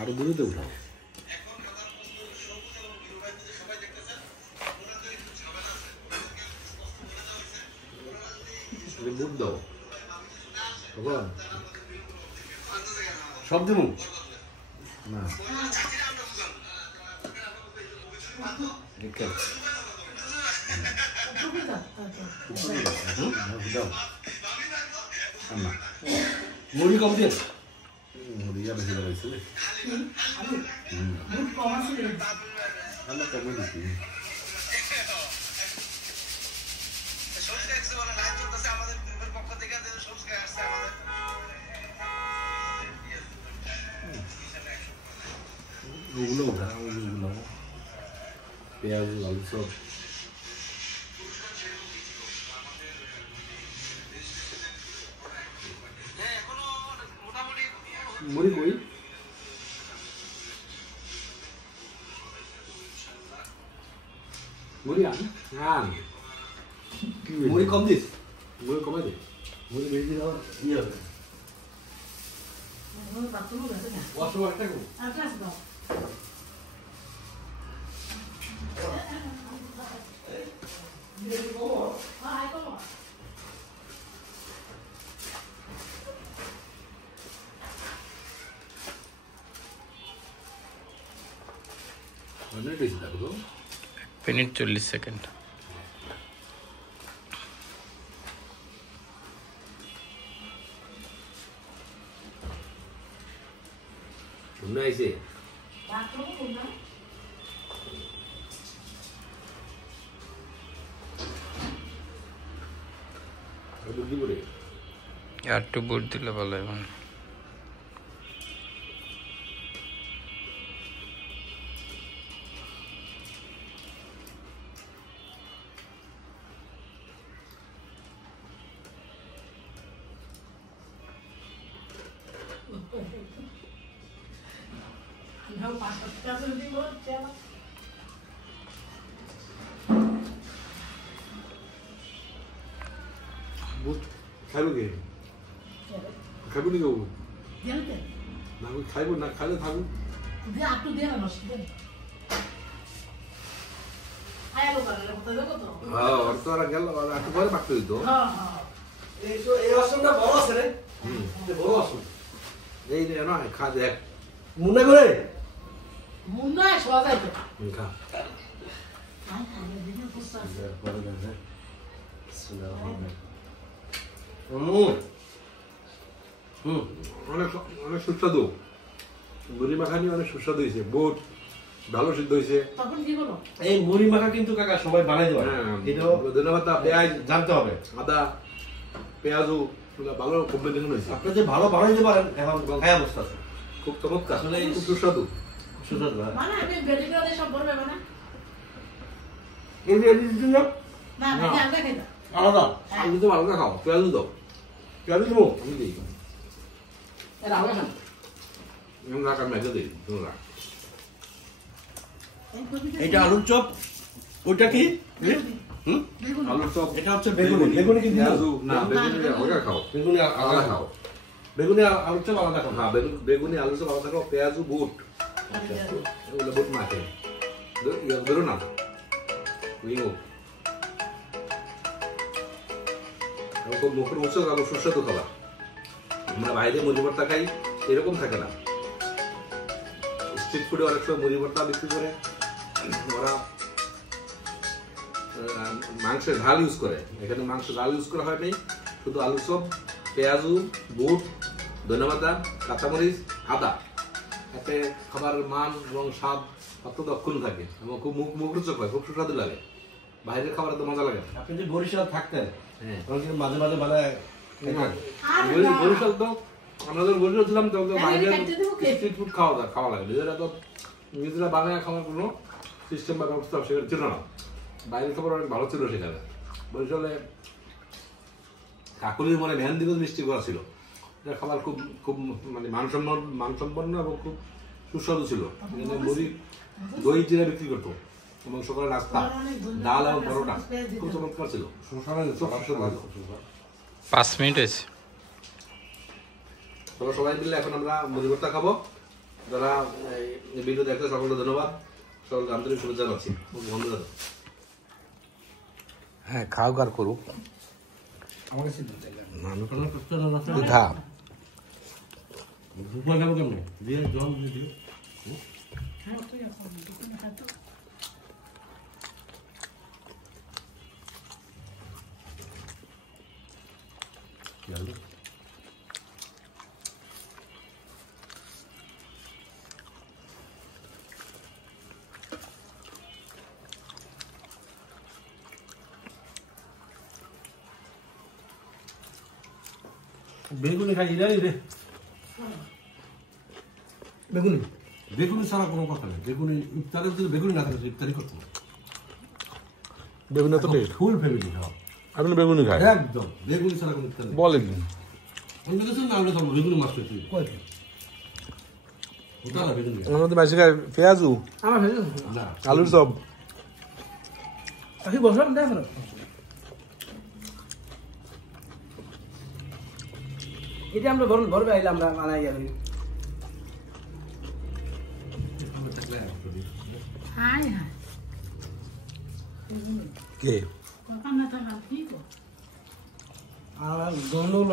আরো দূরে উঠাও। বুট দাও সব দিব না মুড়ি কম দিয়ে মুড়িটা বেশি লাগাইছে কমে দিচ্ছি ওগুলো ওঠা ওগুলো পেঁয়াজ আলু সব মুড়ি কই মুড়ি আন মুড়ি কম দিস মুড়ি কমে দে মুড়ি বেশি দিলে ইয়ে হবে ওয়াশো একটা কো মিনিট 40 সেকেন্ড আইছে আর একটু বুট দিলে ভালো হয় খাইব কি খাইব নি গো না খাইব না খাইলে থাকবো অর্থরা গেল একটু পরে পাকতে দিত এই আসনটা বড় আছে রে বড় আসন এই না খা দেখ মনে করে মুন্না সবাই তো খা অনেক অনেক সুস্বাদু মুড়ি মাখানি অনেক সুস্বাদু হয়েছে বুট ভালো সিদ্ধ হয়েছে এই মুড়ি মাখা কিন্তু কাকা সবাই বানাই দেবে এটাও ধন্যবাদ পেঁয়াজ জানতে হবে আদা পেঁয়াজু ভালো কম্বিনেশন হয়েছে আপনি যে ভালো বানাইতে পারেন এখন খায় অবস্থা আছে খুব চমৎকার আসলে খুব সুস্বাদু সুস্বাদু মানে আমি ভেজিটেবল সব বলবে না এই যে দিন না আমি আলাদা খাই না আলাদা আমি তো আলাদা খাও পেঁয়াজু দাও কেন দিব আমি দিই এর আলাদা খান আমি রাখা মেজে দিই তোমরা এটা আলুর চপ ওইটা কি আলুর চপ এটা হচ্ছে বেগুনি বেগুনি কি পেঁয়াজু না বেগুনি আলাদা খাও বেগুনি আলাদা খাও বেগুনি আলুর চপ আলাদা খাও হ্যাঁ বেগুনি আলুর চপ আলাদা খাও পেঁয়াজু বুট এগুলো বুট মাখে ধরো না লিঙ্গো খুব মুখের উৎসব আলু সুস্বাদু খাবার আমরা বাইরে মুড়ি ভর্তা খাই এরকম থাকে না স্ট্রিট ফুডে অনেক সময় মুড়ি ভর্তা বিক্রি করে ওরা মাংসের ঝাল ইউজ করে এখানে মাংস ঝাল ইউজ করা হয়নি শুধু আলু চপ পেঁয়াজু বুট ধনেপাতা কাঁচামরিচ আদা এতে খাবারের মান এবং স্বাদ অত্যন্ত অক্ষুণ্ণ থাকে এবং খুব মুখরোচক হয় খুব সুস্বাদু লাগে বাইরের খাবার তো মজা লাগে আপনি যে বরিশাল থাকতেন হ্যাঁ মাঝে মাঝে বানায় বরিশাল তো আমরা যখন বরিশাল ছিলাম তখন তো বাইরের স্ট্রিট ফুড খাওয়া লাগে নিজেরা বানায় খাওয়ার কোনো সিস্টেম বা ব্যবস্থা সেখানে ছিল না বাইরের খাবার অনেক ভালো ছিল সেখানে বরিশালে কাকুলির মনে ভ্যান দিকেও মিষ্টি করা ছিল এটা খাবার খুব খুব মানে মানসম্পন্ন এবং খুব সুস্বাদু ছিল মুড়ি দই জিরা বিক্রি করতো এবং সকালে নাস্তা ডাল এবং পরোটা খুব চমৎকার ছিল 5 মিনিট হয়েছে চলো সবাই মিলে এখন আমরা মুড়ি ভর্তা খাবো যারা এই ভিডিও দেখতে সকলকে ধন্যবাদ, সকলকে আন্তরিক শুভেচ্ছা জানাচ্ছি। ধন্যবাদ। হ্যাঁ, খাও কার করুক আমাকে সিদ্ধ চাইলাম তুই খা। দুপুর খাবো কেমন দিয়ে জল দিয়ে দিও বেগুনি খাই জানি রে বেগুনি বেগুনি ছাড়া কোনো কথা নেই বেগুনি ইফতারের যদি বেগুনি না থাকে ইফতারি করতে না বেগুনি তো টেস্ট ফুল ফ্যামিলি খাওয়া আপনি বেগুনি খায় একদম বেগুনি ছাড়া কোনো ইফতার নেই বলেন অন্য কিছু না আমরা খাবো বেগুনি মাছ খেয়েছি ওটা না বেগুনি আমাদের বেশি খায় পেঁয়াজু আমার ভেজে না আলুর সব আমি বসলাম দেখো এটা আমরা ভরবে আইলাম আমরা মানাই গেল হাই হাই কে কান্না থাকা ঠিক আর গন্ডগোল